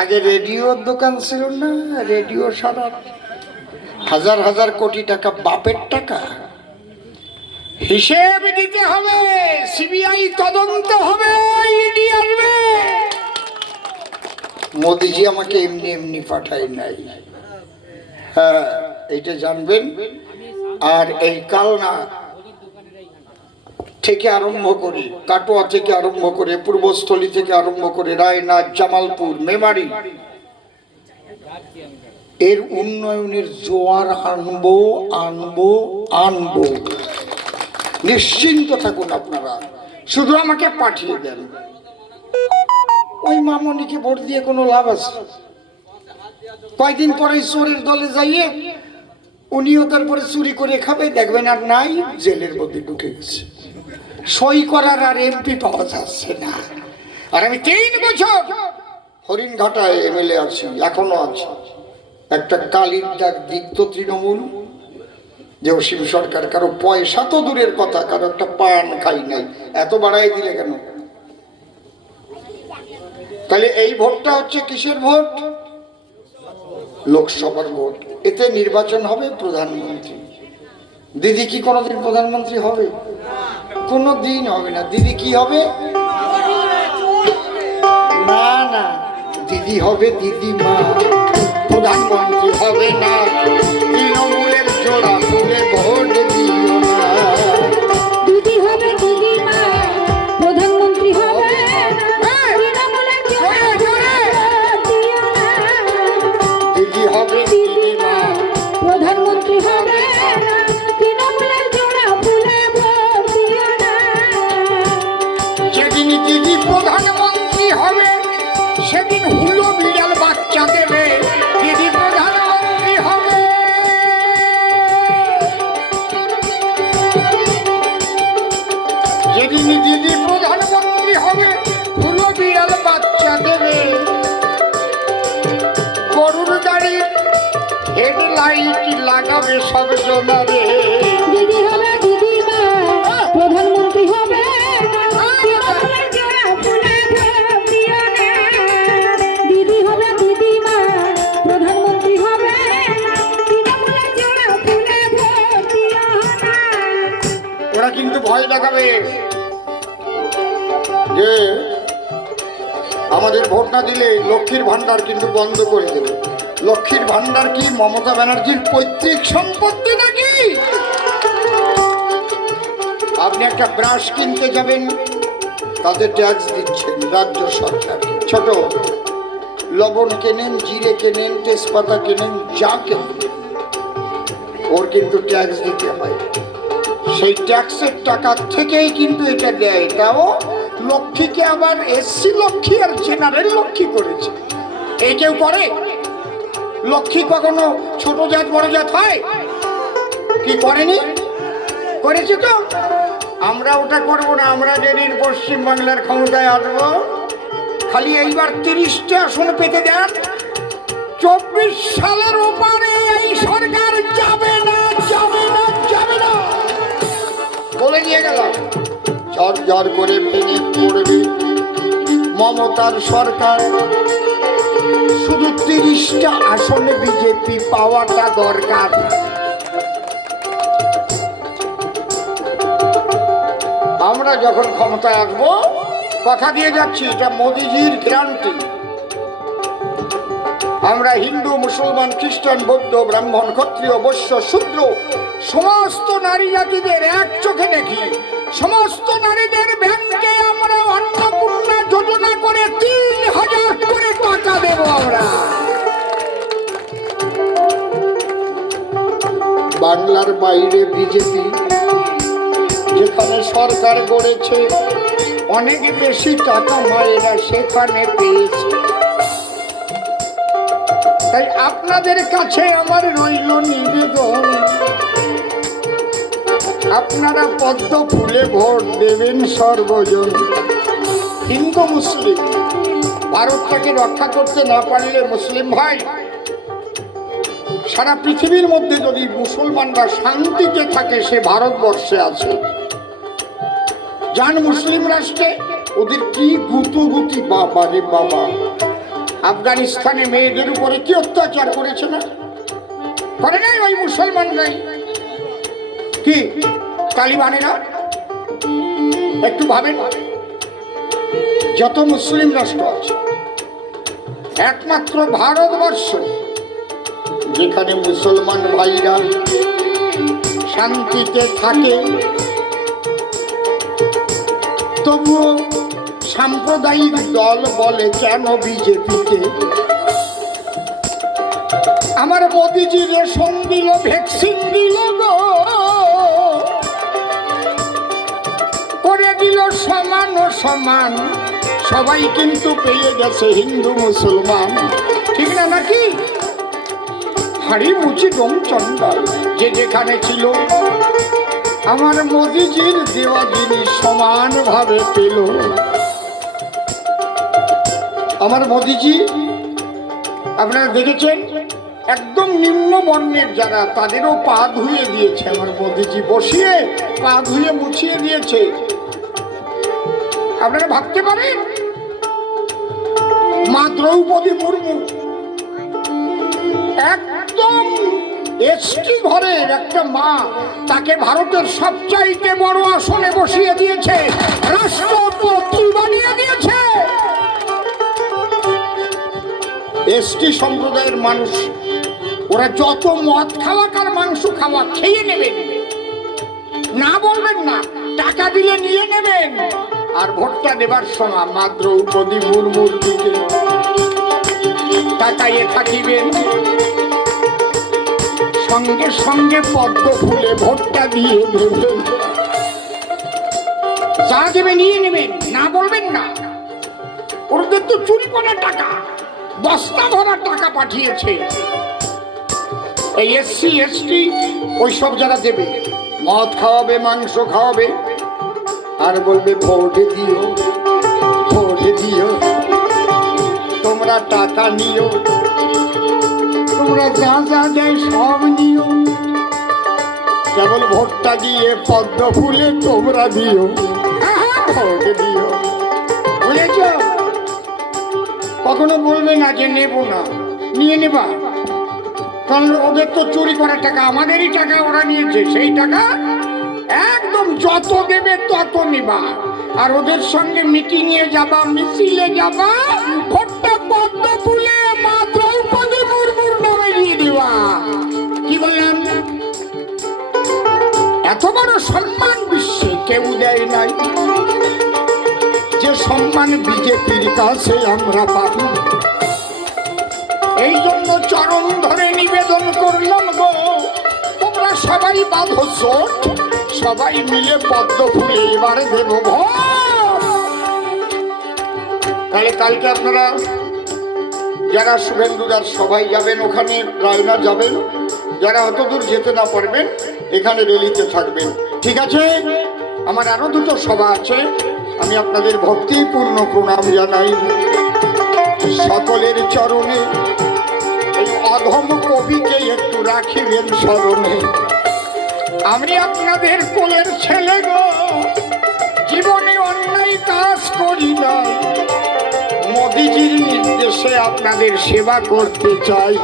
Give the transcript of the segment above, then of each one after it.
আগে রেডিওর দোকান ছিল না, রেডিও সারা হাজার হাজার কোটি টাকা বাপের টাকা। হিসেব দিতে হবে, সিবিআই তদন্ত হবে, ইডি আসবে। মোদিজি আমাকে এমনি এমনি পাঠায় নাই, হ্যাঁ এইটা জানবেন। আর এই কালনা থেকে আরম্ভ করে, কাটোয়া থেকে আরম্ভ করে, পূর্বস্থলী থেকে আরম্ভ করে, রায়নাথ, জামালপুর, মেমারি, এর উন্নয়নের জোয়ার আনবো আনবো আনবো। নিশ্চিন্ত থাকুন আপনারা, শুধু আমাকে পাঠিয়ে দেন। ওই মামনিকে ভোট দিয়ে কোনো লাভ আছে? কয়দিন পরে চোরের দলে যাইয়ে উনিও তারপরে চুরি করে খাবে, দেখবেন আর নাই, জেলের মধ্যে ঢুকে গেছে। সই করার আর এমপি পাওয়া যাচ্ছে না। আর আমি 3 বছর হরিণঘাটায় এমএলএ আছি, এখনো আছি। একটা কালির ডাক দিত তৃণমূল যে অসীম সরকার কারো পয়সা তো দূরের কথা, কারো একটা পান খাই নাই, এত বাড়াই দিলে কেন? তাহলে এই ভোটটা হচ্ছে কিসের ভোট? লোকসভার ভোট। এতে নির্বাচন হবে প্রধানমন্ত্রী। দিদি কি কোনোদিন প্রধানমন্ত্রী হবে? কোনোদিন হবে না। দিদি কি হবে? না না, দিদি হবে দিদিমা, প্রধানমন্ত্রী হবে না। তৃণমূলের জোড়া তুলে ভোট দিও না। দিদি হবে দিদিমা, প্রধানমন্ত্রী হবে না। তৃণমূলের জোড়া তুলে ভোট দিও না। দিদি হবে দিদিমা, প্রধানমন্ত্রী হবে না। তৃণমূলের জোড়া তুলে ভোট দিও না। যেদিন দিদি প্রধানমন্ত্রী হবে সেদিন হুলো বিড়াল বাচ্চা দেবে। দিদি প্রধানমন্ত্রী হবে, যেদিন দিদি প্রধানমন্ত্রী হবে হুলো বিড়াল বাচ্চা দেবে। গরুর গাড়ির হেডলাইট লাগাবে সব জনারে। দিদি হবে দিদিমা, প্রধানমন্ত্রী হবে না। তৃণমূলের জোড়া তুলে ভোট দিও না। দিদি হবে দিদিমা, প্রধানমন্ত্রী হবে না। তৃণমূলের জোড়া তুলে ভোট দিও না। ওরা কিন্তু ভয় দেখাবে যে আমাদের ভোট না দিলে লক্ষ্মীর ভান্ডার কিন্তু বন্ধ করে দেবে। লক্ষ্মীর ভান্ডার কি মমতা ব্যানার্জির পৈতৃক সম্পত্তি নাকি? আপনি একটা ব্রাশ কিনতে যাবেন, তাতে ট্যাক্স দিচ্ছেন রাজ্য সরকার। ছোট লবণ কেনেন, জিরে কেনেন, তেজপাতা কেনেন, যা কেনেন ওর কিন্তু ট্যাক্স দিতে হয়। সেই ট্যাক্সের টাকা থেকেই কিন্তু এটা দেয়। তাও লক্ষ্মীকে আবার এসসি লক্ষ্মী আর জেনারেল লক্ষ্মী করেছে। এই কেউ করে? লক্ষ্মী কখনো ছোট জাত বড় জাত হয়? কি করেনি? করেছে তো। আমরা ওটা করবো না। আমরা যেদিন পশ্চিমবাংলার ক্ষমতায় আসবো, খালি এইবার 30টা আসন পেতে দেন। 24 সালের ওপারে এই সরকার যাবে না, যাবে না, যাবে না বলে নিয়ে গেল। ঝরঝর করে ভেঙে পড়বে মমতার সরকার। শুধু 30টা আসনে বিজেপি পাওয়াটা দরকার। আমরা যখন ক্ষমতায় আসবো, কথা দিয়ে যাচ্ছি, এটা মোদিজির গ্যারান্টি। আমরা হিন্দু, মুসলমান, খ্রিস্টান, বৌদ্ধ, ব্রাহ্মণ, ক্ষত্রিয়, বৈশ্য, শূদ্র সমস্ত নারী জাতিদের এক চোখে দেখি। সমস্ত নারীদের ব্যাংকে আমরা অন্নপূর্ণা যোজনা করে 3000 করে টাকা দেব আমরা। বাংলার বাইরে বিজেপি যেখানে সরকার গড়েছে, অনেক বেশি টাকা মায়েরা সেখানে পেয়েছে। তাই আপনাদের কাছে আমার রইল নিবেদন, আপনারা পদ্ম ফুলে ভোট দেবেন সর্বজন। হিন্দু মুসলিম, ভারতটাকে রক্ষা করতে না পারলে মুসলিম ভাই, সারা পৃথিবীর মধ্যে যদি মুসলমানরা শান্তিতে থাকে, সে ভারতবর্ষে আছে। যান মুসলিম রাষ্ট্রে, ওদের কি গুতুগুতি, বাবা রে বাবা। আফগানিস্তানে মেয়েদের উপরে কি অত্যাচার করেছে না? করে নাই ওই মুসলমানরাই, কি তালিবানেরা? একটু ভাবেন, যত মুসলিম রাষ্ট্র আছে একমাত্র ভারতবর্ষ যেখানে মুসলমান ভাইরা শান্তিতে থাকে, তবুও সাম্প্রদায়িক দল বলে কেন বিজেপিকে। আমার মোদিজি রেশন দিল, ভ্যাকসিন দিল গো, করে দিল সমান ও সমান, সবাই কিন্তু পেয়ে গেছে হিন্দু মুসলমান, ঠিক না নাকি? হাড়ি মুচি ডোম চন্ডাল যে যেখানে ছিল আমার মোদিজির দেওয়া জিনিস সমানভাবে পেল। আমার মোদিজি আপনারা দেখেছেন, একদম নিম্ন বর্ণের যারা তাদেরও পা ধুয়ে দিয়েছে আমার মোদিজি, বসিয়ে পা ধুয়ে মুছিয়ে দিয়েছে। আপনারা ভাবতে পারেন, মা দ্রৌপদী মুর্মু একদম এসটি ঘরের একটা মা, তাকে ভারতের সবচাইতে বড় আসনে বসিয়ে দিয়েছে, রাষ্ট্রপতি বানিয়ে দিয়েছে। এসটি সম্প্রদায়ের মানুষ, ওরা যত মদ খাওয়া কার মাংস খাওয়া খেয়ে নেবেন, না বলবেন না, টাকা দিলে নিয়ে নেবেন। আর ভোটটা দেবার সময় মা দ্রৌপদী মুর্মুর দিকে তাকাইয়ে থাকিবেন, সঙ্গে সঙ্গে পদ্ম ফুলে ভোটটা দিয়ে দেবেন। যা দেবে নিয়ে নেবেন, না বলবেন না। ওদের তো চুরি করা টাকা, বস্তা ভরা টাকা পাঠিয়েছে। এই এসসি এসটি ওইসব যারা দেবে, মদ খাওয়াবে, মাংস খাওয়াবে, আর বলবে ভোট দিও, ভোট দিও, তোমরা টাকা নিও, তোমরা যা যা দেয় সব নিও, কেবল ভোটটা দিয়ে পদ্ম ফুলে তোমরা দিও, ভোট দিও। বুঝেছ? কখনো বলবে না যে নেব না, নিয়ে নেবা, কারণ ওদের তো চুরি করা টাকা, আমাদেরই টাকা ওরা নিয়েছে, সেই টাকা একদম যত দেবে তত নিবা। আর ওদের সঙ্গে মিটিংয়ে যাবা, মিছিলে যাবা, ভোটটা পদ্ম ফুলে মা দ্রৌপদী মুর্মুর নামে দিয়ে দিবা। কি বললাম? এত বড় সম্মান বিশ্বে কেউ দেয় নাই, যে সম্মান বিজেপির কাছে আমরা পাবো। এই জন্য চরণ ধরে নিবেদন করলাম গো, তোমরা সবাই বাঁধো জোট, সবাই মিলে পদ্ম ফুলে এবারে দেব ভোট। তাহলে কালকে আপনারা যারা শুভেন্দুদার সবাই যাবেন, ওখানে রায়না যাবেন, যারা অত দূর যেতে না পারবেন এখানে রেলিতে থাকবেন, ঠিক আছে? আমার আরো দুটো সভা আছে, আমি আপনাদের ভক্তিপূর্ণ প্রণাম জানাই। সকলের চরণে এই অধম কবিকে একটু রাখিবেন স্মরণে। আমি আপনাদের কোলের ছেলে গো, জীবনে অন্যায় কাজ করি না, মোদিজির নির্দেশে আপনাদের সেবা করতে চাই।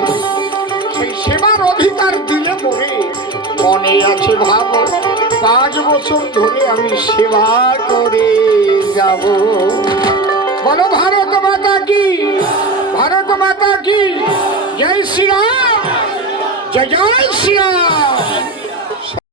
সেই সেবার অধিকার দিলে পরে মনে আছে ভাব, 5 বছর ধরে আমি সেবা করে যাব। বলো ভারত মাতা কি, ভারত মাতা কি, জয় শ্রীরাম, জয় জয় শ্রীরাম।